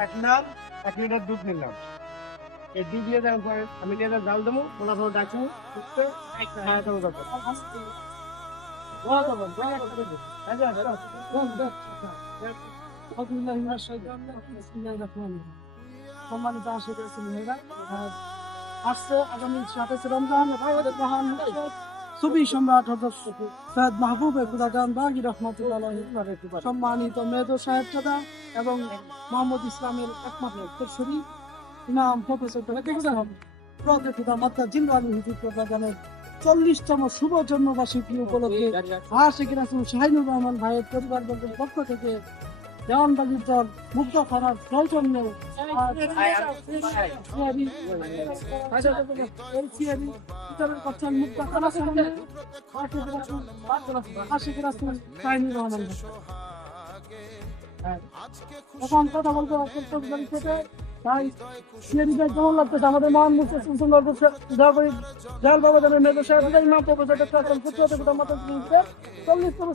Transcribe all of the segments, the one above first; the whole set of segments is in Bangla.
রাখলাম, 1 লিটার দুধ নিলাম। এই দুধ নিয়ে যাওয়ার পরে আমি নিয়ে জাল দেবো, ওলা সব ডাকবো, উঠতে খাওয়া দাওয়া করবো। সম্মানিত আশিক রাসূলুল্লাহ, আসছে আগামী 27 রমজান, আমাদের মহান সুফি সম্রাট হযরত সৈয়দ মাহবুব খুদাগান বাগী রাহমাতুল্লাহ আলাইহি, সম্মানিত মেজর সাহেব দাদা এবং মোহাম্মদ ইসলামের একমাত্র উত্তরসূরি ইমাম প্রফেসর খুদা মাত্রা জিন্দানি হুজুর প্রদানের 40তম শুভ জন্মবার্ষিকী উপলক্ষে আশিক রাসূল শাহিনুর রহমান ভাইয়ের পরিবারবর্গের পক্ষ থেকে দেওয়ানবাগির দল মুক্ত করার সৌজন্য আশিক রাসূল শাহিনুর রহমান ভাই। এখন কথা বলতে তাই সিয়ারিটা কেমন লাগতেছে আমাদের মহান মুসলিম জাল বাবা জানের মেজর সাহেব ইমাম প্রফেসর মাতা 40তম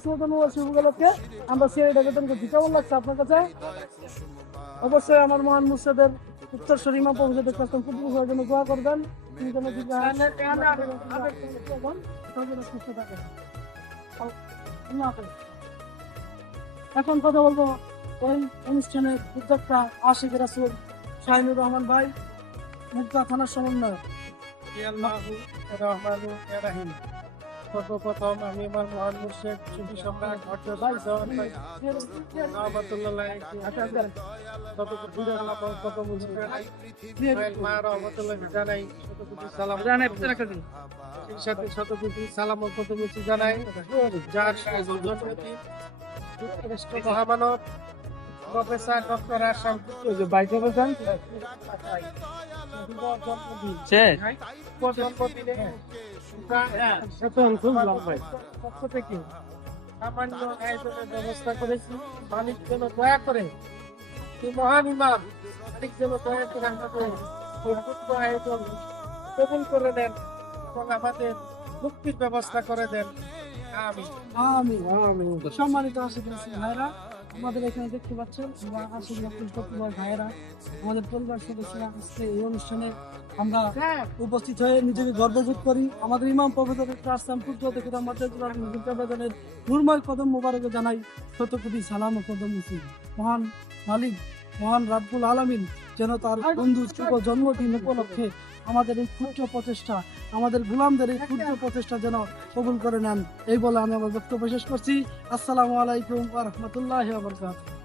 শুভগুলোকে আমরা সিয়ারিটা বেতন করছি। কেমন লাগছে আপনার কাছে? অবশ্যই আমার মহান মুর্শিদের উত্তরসূরি ইমাম প্রফেসর কাস্টম ফুটবল হওয়ার জন্য দোয়া করবেন। এখন কথা বলবো এই অনুষ্ঠানের উদ্যোক্তা আশিক রাসূল শাহিনুর রহমান ভাই, মুগদা থানার সমন্বয়ক। সর্বপ্রথম আমি আমার মহান মুর্শিদ সুফি সম্রাট জানাই যার মহামানব প্রফেসর ডক্টর আসাম সামান্য আয়োজনের ব্যবস্থা করেছি। মালিক যেন দয়া করে মহান ইমাম মালিক যেন দয়া করে আমাদের আয়োজন কবুল করে নেন এবং আমাদের মুক্তির ব্যবস্থা করে দেন। আমিন আমিন আমিন। সম্মানিত আশিক রাসূল ভাইরা, আমাদের এখানে দেখতে পাচ্ছেন আশিক রাসূল পরিবার ভাইয়েরা, আমাদের পরিবার সদস্যরা আজকে এই অনুষ্ঠানে আমরা উপস্থিত হয়ে নিজেকে গর্ববোধ করি। আমাদের ইমাম প্রফেসর নুরময় কদম মোবারকে জানাই শতকোটি সালাম ও কদম মুসিদ। মহান মালিক মহান রাব্বুল আলামিন যেন তার বন্ধু শুভ জন্মদিন উপলক্ষে আমাদের এই ক্ষুদ্র প্রচেষ্টা, আমাদের গোলামদের এই ক্ষুদ্র প্রচেষ্টা যেন কবুল করে নেন, এই বলে আমি আমার বক্তব্য শেষ করছি। আসসালামু আলাইকুম ওয়া রাহমাতুল্লাহি ওয়া বারাকাতুহু।